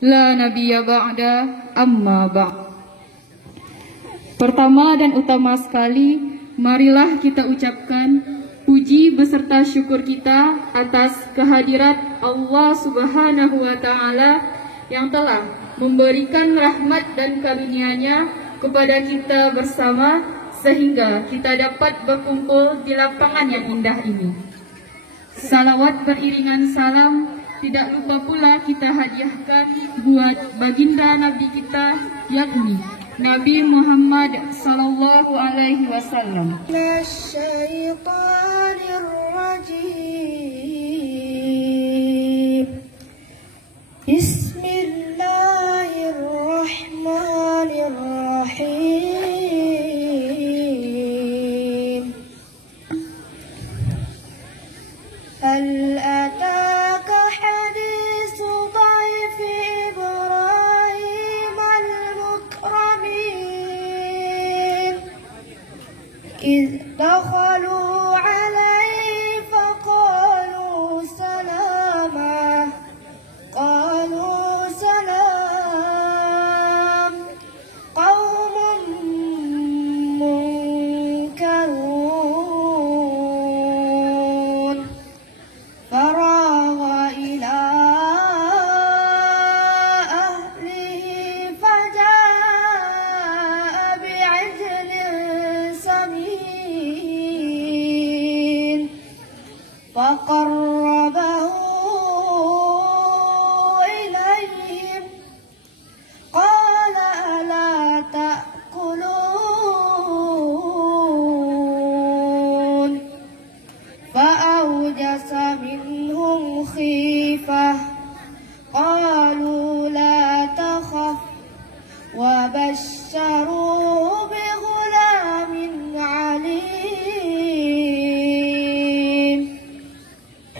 la nabiyya ba'da amma ba'd. Pertama dan utama sekali, marilah kita ucapkan puji beserta syukur kita atas kehadirat Allah Subhanahu wa Ta'ala yang telah memberikan rahmat dan karunia-Nya kepada kita bersama sehingga kita dapat berkumpul di lapangan yang indah ini. Salawat beriringan salam tidak lupa pula kita hadiahkan buat baginda Nabi kita, yakni Nabi Muhammad sallallahu alaihi wasallam. Bismillahirrahmanirrahim. Hal ataka haditsu dhaifi Ibrahim al-mukramin idh dakhalu alayhi faqalu salama qalu salam qaumun munkarun faragha ila ahlihi fajaa bi'ijlin samin faqarrabahu ilayhim qala ala ta'kulun fa'awjasa minhum khifah qalu la takhaf wa basharuhu bighulamin alim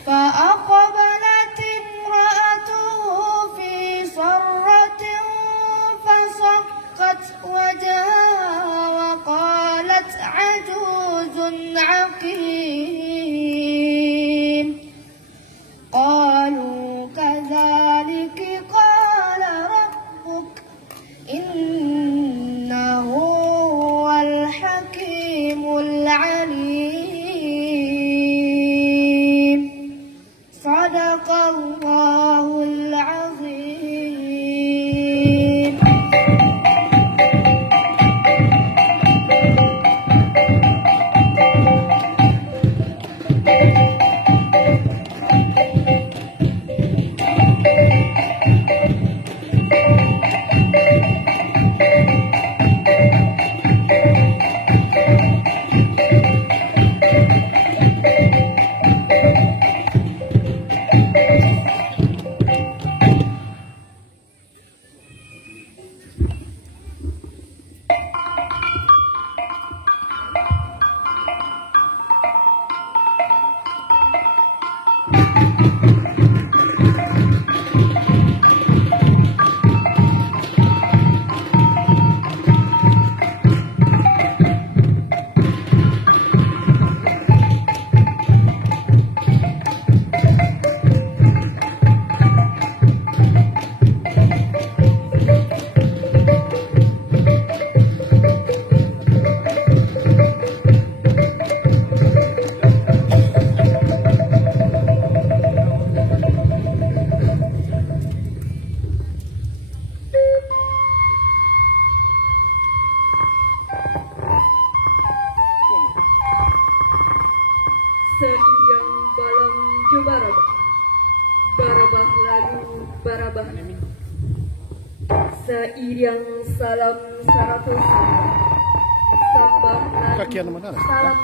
فأقبلت امرأته في صرة فصكت وجهها وقالت عجوز عقيم قالوا كذلك قال ربك إنه هو الحكيم العليم صدق الله العظيم. Seiring balang jubarabah, barabah lalu barabah. Seiring salam saratus sambah lalu salam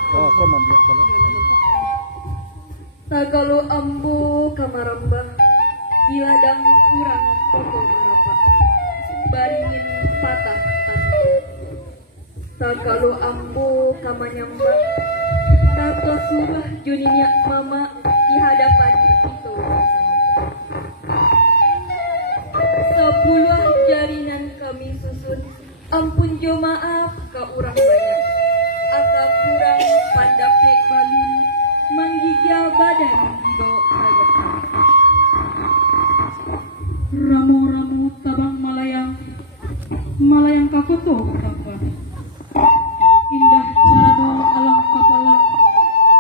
tagalo ambu kamarambah biladang kurang toko marapa baringin patah tadi tagalo ambu kamanyambah tato surah juninya mama di hadapan itu 10 jarinan kami susun ampun jo maaf ka urang banyak asa kurang pandape balun manggigil badan di bawah raya ramo-ramo yang kakoto betapa indah carano alam kapalan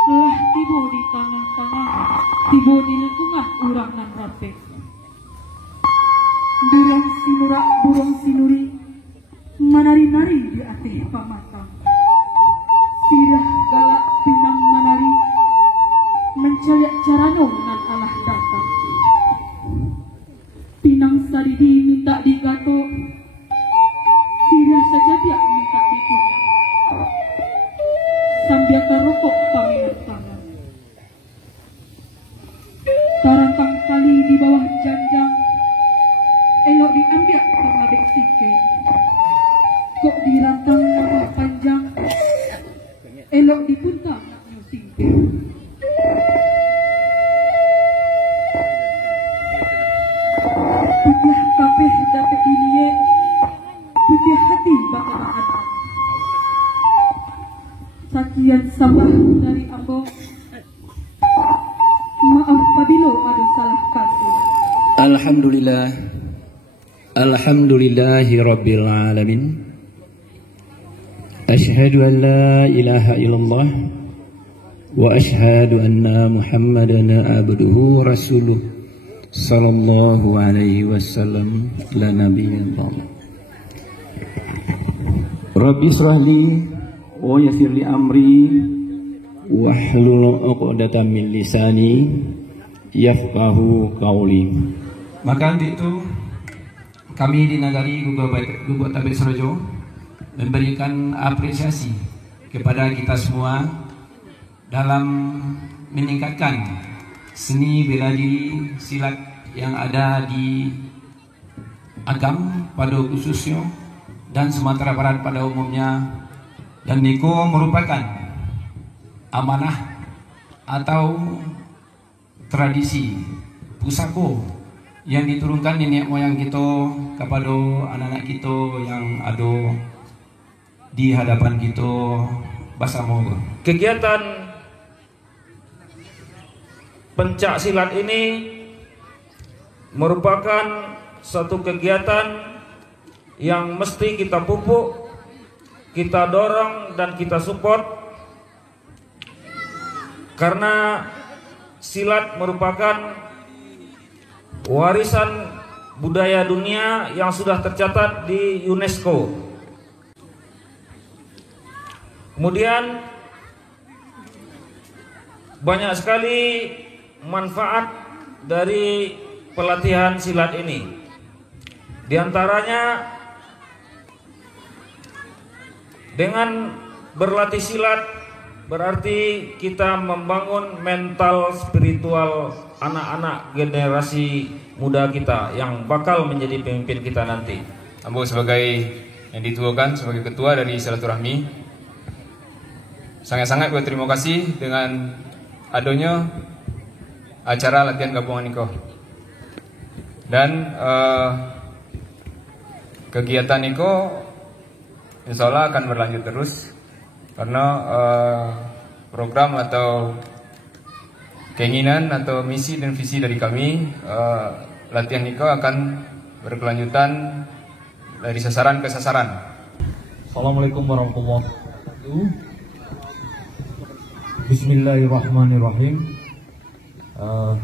telah tiba di tangan-tangan, tiba di lingkungan urang nan rapi. Burung sinuri manari-nari di atih pamatang. Sirah galak pinang manari mencaliak carano nan alah datang. Pinang sadidi minta digato, sirah sajadiak minta dikunyah. Sambiaka rokok paminat tangan. Tarantang kali di bawah janjang, elok diambil pengadek sike. Kok dirantang nama panjang, elok dipuntang nak nyusingke. Putih kapeh dapat dilie, putih hati bakal anak. Sakian sabah dari Ambo, maaf pabilo ada salah kata. Alhamdulillah, alhamdulillahi rabbil alamin. Ashhadu an la ilaha illallah wa ashhadu anna Muhammadan abduhu rasuluh sallallahu alaihi wasallam la nabiyya ba'da. Rabbi shrah li wa yassir li amri wahlul 'uqdatam min lisani yafqahu qawli. Maka itu kami di Nagari Gubuk Tabir Sorojo memberikan apresiasi kepada kita semua dalam meningkatkan seni bela diri silat yang ada di Agam pada khususnya dan Sumatera Barat pada umumnya. Dan Niko merupakan amanah atau tradisi pusako yang diturunkan nenek moyang kita kepada anak-anak kita yang ada di hadapan kita bersama. Kegiatan pencak silat ini merupakan satu kegiatan yang mesti kita pupuk, kita dorong dan kita support, karena silat merupakan warisan budaya dunia yang sudah tercatat di UNESCO. Kemudian banyak sekali manfaat dari pelatihan silat ini. Di antaranya dengan berlatih silat berarti kita membangun mental spiritual anak-anak generasi muda kita yang bakal menjadi pemimpin kita nanti. Ambo sebagai yang dituakan sebagai ketua dari silaturahmi, sangat-sangat berterima kasih dengan adanya acara latihan gabungan Niko. Dan kegiatan Niko insya Allah akan berlanjut terus, karena program atau keinginan atau misi dan visi dari kami, latihan Niko akan berkelanjutan dari sasaran ke sasaran. Assalamualaikum warahmatullahi wabarakatuh. Bismillahirrahmanirrahim.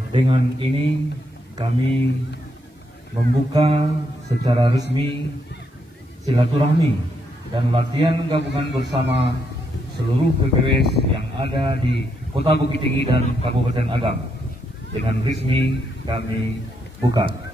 Dengan ini kami membuka secara resmi silaturahmi dan latihan gabungan bersama seluruh PPWS yang ada di Kota Bukit Tinggi dan Kabupaten Agam. Dengan resmi kami buka.